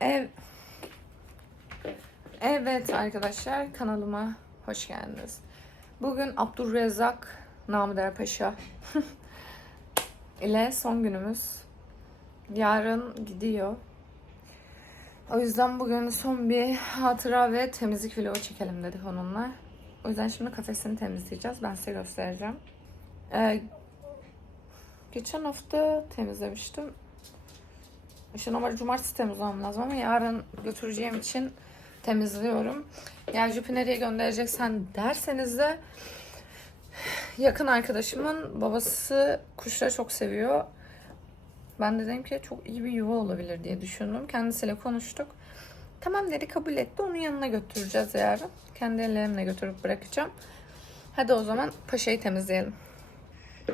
Ev... Evet arkadaşlar kanalıma hoş geldiniz. Bugün Abdurrezzak Namıder Paşa ile son günümüz. Yarın gidiyor. O yüzden bugün son bir hatıra ve temizlik vlogu çekelim dedik onunla. O yüzden şimdi kafesini temizleyeceğiz. Ben size göstereceğim. Ee, geçen hafta temizlemiştim. İşte normalde cumartesi temizlemem lazım ama yarın götüreceğim için temizliyorum. Yani Jüpü nereye göndereceksen derseniz de yakın arkadaşımın babası kuşları çok seviyor. Ben de dedim ki çok iyi bir yuva olabilir diye düşündüm. Kendisiyle konuştuk. Tamam dedi kabul etti. Onun yanına götüreceğiz yarın. Kendi ellerimle götürüp bırakacağım. Hadi o zaman paşayı temizleyelim.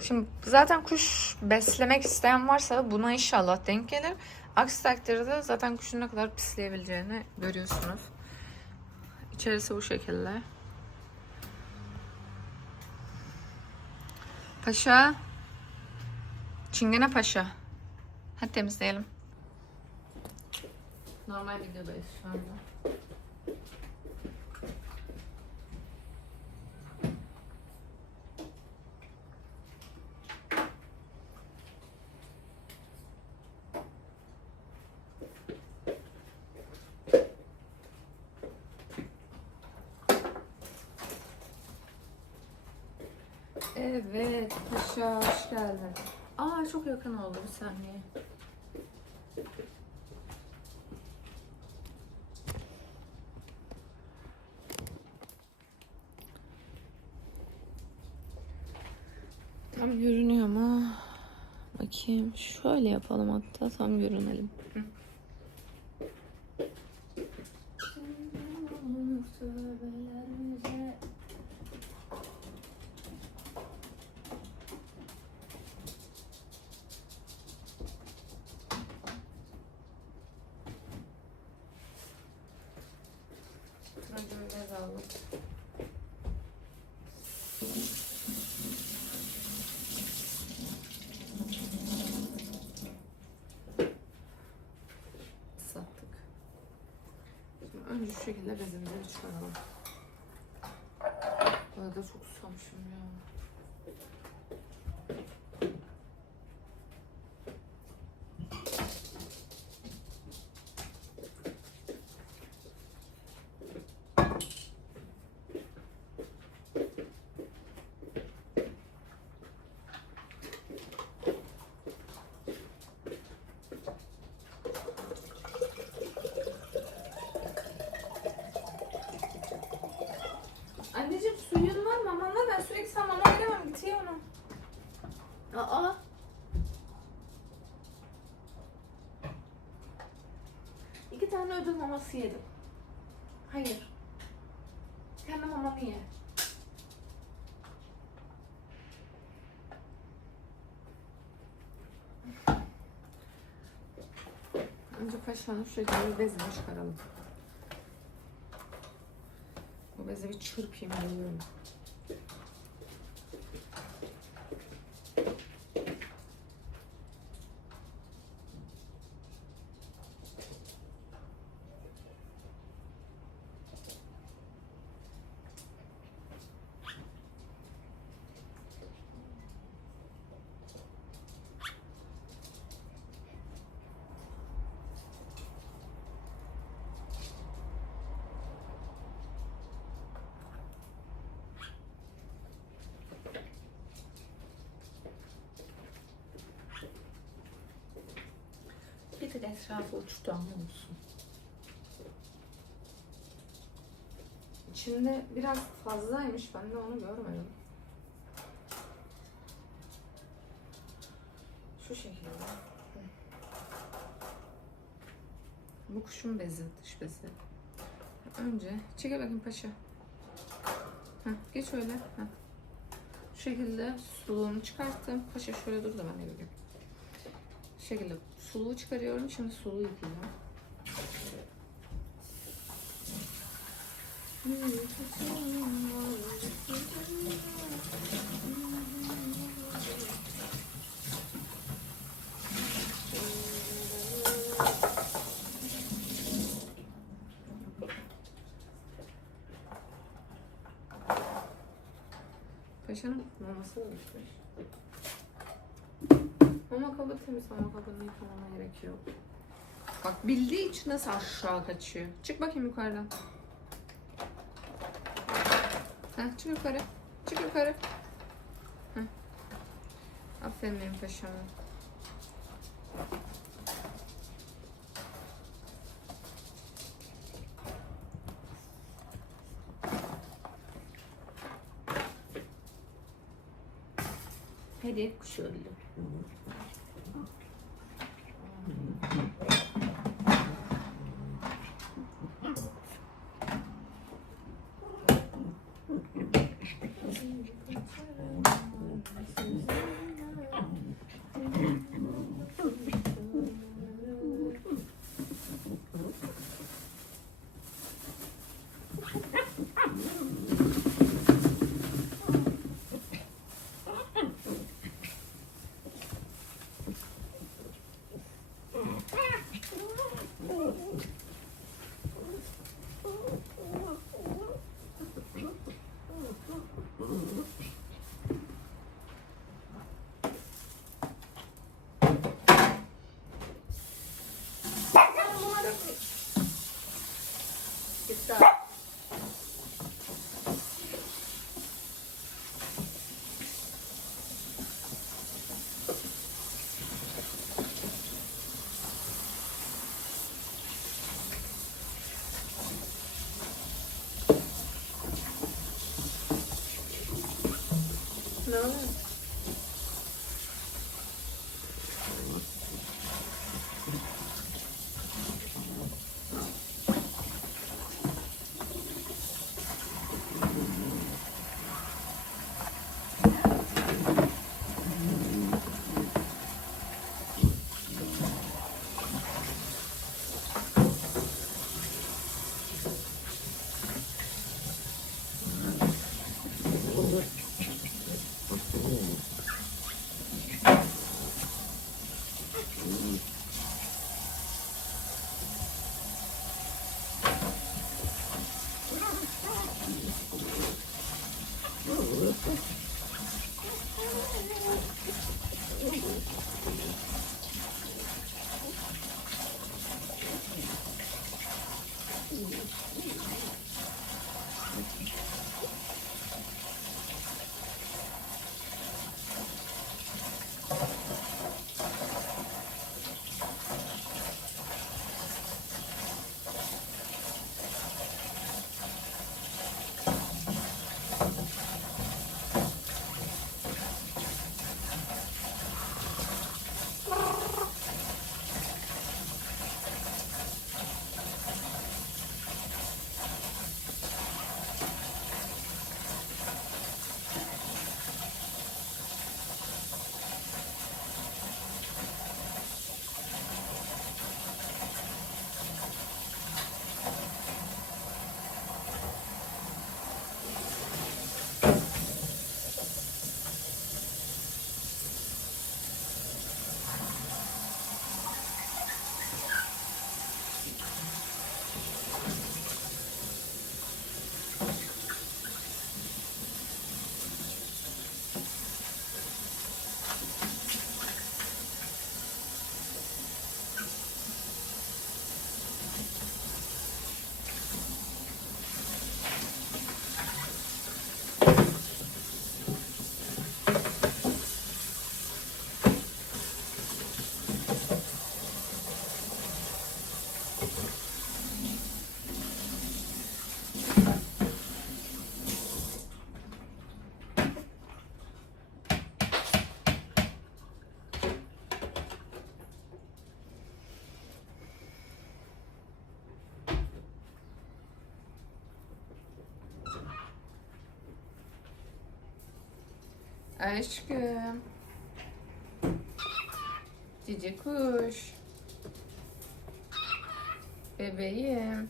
Şimdi zaten kuş beslemek isteyen varsa buna inşallah denk gelir. Aksi takdirde zaten kuşun ne kadar pisleyebileceğini görüyorsunuz. İçerisi bu şekilde. Paşa. Çingene paşa. Hadi temizleyelim. Normal videodayız şu anda. Evet, Paşa hoş geldin. Aa çok yakın oldu bir saniye. Tam görünüyor mu? Bakayım. Şöyle yapalım hatta tam görünelim. Önce Şimdi şu şekilde bezimizi çıkaralım. Bu arada çok susamışım ya. Maması yedim. Hayır. Kendi mamanı ye. Önce paşanın şu şekilde bezini çıkaralım. Bu bezi bir çırpayım geliyorum. Tık etrafı uçtu anlıyor musun? İçinde biraz fazlaymış. Ben de onu görmedim. Şu şekilde. Bu kuşun bezi, dış bezi. Önce çekil bakayım paşa. Heh, geç öyle. Heh. Şu şekilde suluğunu çıkarttım. Paşa şöyle dur da ben de göreyim. Şu şekilde Suluğu çıkarıyorum. Şimdi suluğu yıkayacağım. Paşanın maması da düşmüş. Mama kabı temiz mama kabını yıkamama gerek yok. Bak bildiği için nasıl aşağı kaçıyor. Çık bakayım yukarıdan. Heh, çık yukarı. Çık yukarı. Heh. Aferin benim paşama. Hadi kuş öldü. afternoon. Aşkım. Cici kuş. Bebeğim.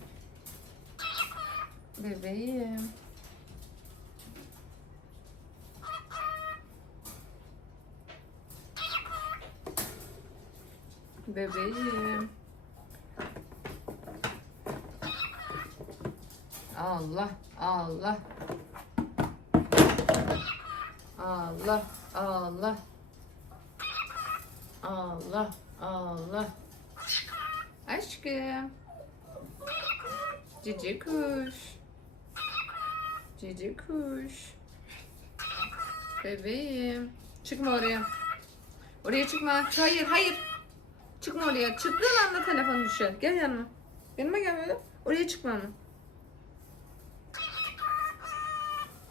Bebeğim. Bebeğim. Allah Allah. Allah, Allah. Allah, Allah. Aşkım. Cici kuş. Cici kuş. Bebeğim. Çıkma oraya. Oraya çıkma. Hayır, hayır. Çıkma oraya. Çıktığın anda telefon düşer. Gel yanıma. Yanıma gel böyle. Oraya çıkma ama.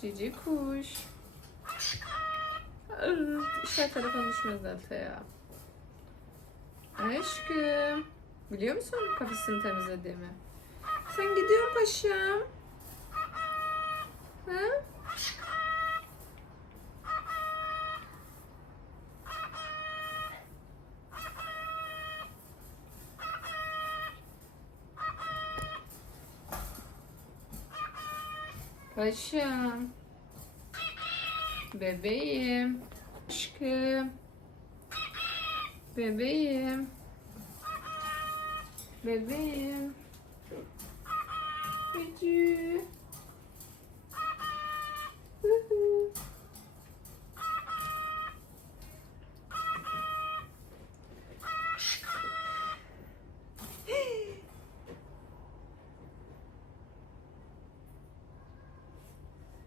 Cici kuş. İşler telefon düşmez zaten ya. Aşkım. Biliyor musun kafesini temizlediğimi? Sen gidiyorsun paşam. Ha? Paşam. Bebeğim. Aşkım. Bebeğim. Bebeğim. Gücü.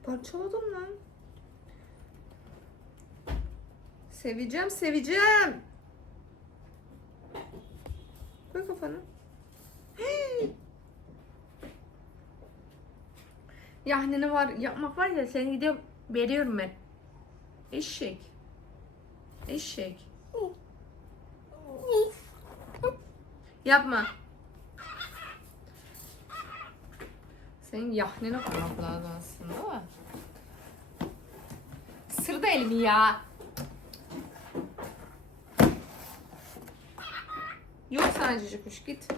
Parçaladım lan. Seveceğim, seveceğim. Koy kafanı. Yahnini var, yapmak var ya seni gidiyorum veriyorum ben. Eşek. Eşek. Yapma. Senin yahnini koymak lazım aslında ama. Sırda elimi ya. Yok sana cici kuş git.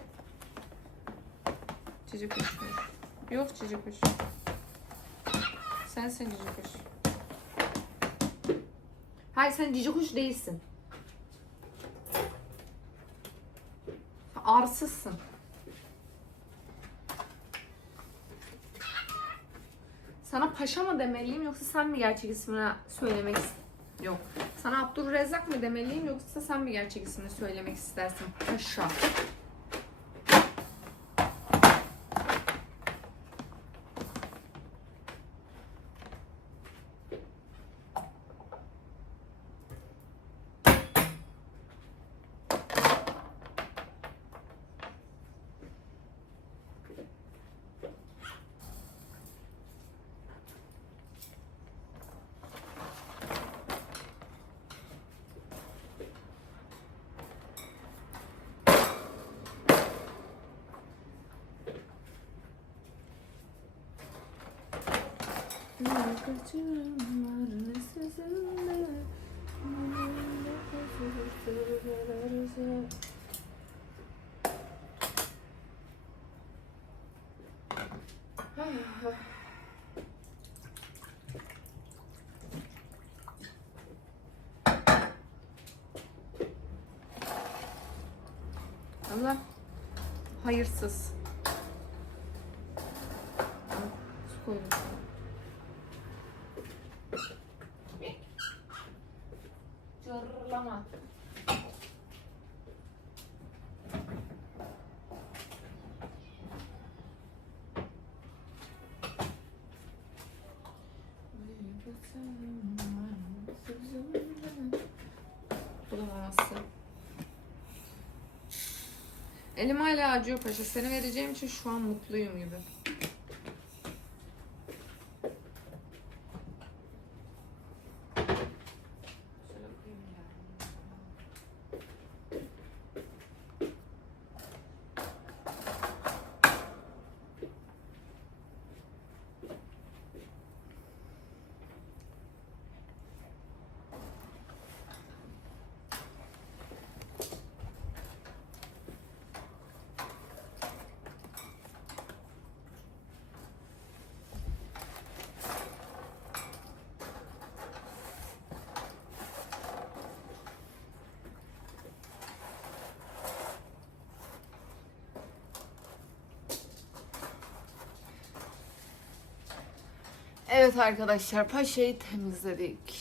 Cici kuş. Yok cici kuş. Sensin cici kuş. Hayır sen cici kuş değilsin. Sen Arsızsın. Sana paşa mı demeliyim yoksa sen mi gerçek ismini söylemek ist- Yok. Sana Abdurrezzak mı demeliyim yoksa sen mi gerçek ismini söylemek istersin? Paşa. Allah hayırsız. Su koydum Elim hala acıyor paşa. Seni vereceğim için şu an mutluyum gibi. Şöyle koyayım ya. Evet arkadaşlar paşayı temizledik.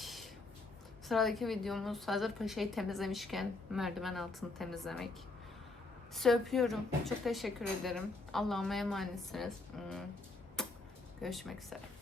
Sıradaki videomuz hazır paşayı temizlemişken merdiven altını temizlemek. Sizi öpüyorum. Çok teşekkür ederim. Allah'ıma emanetsiniz. Hmm. Görüşmek üzere.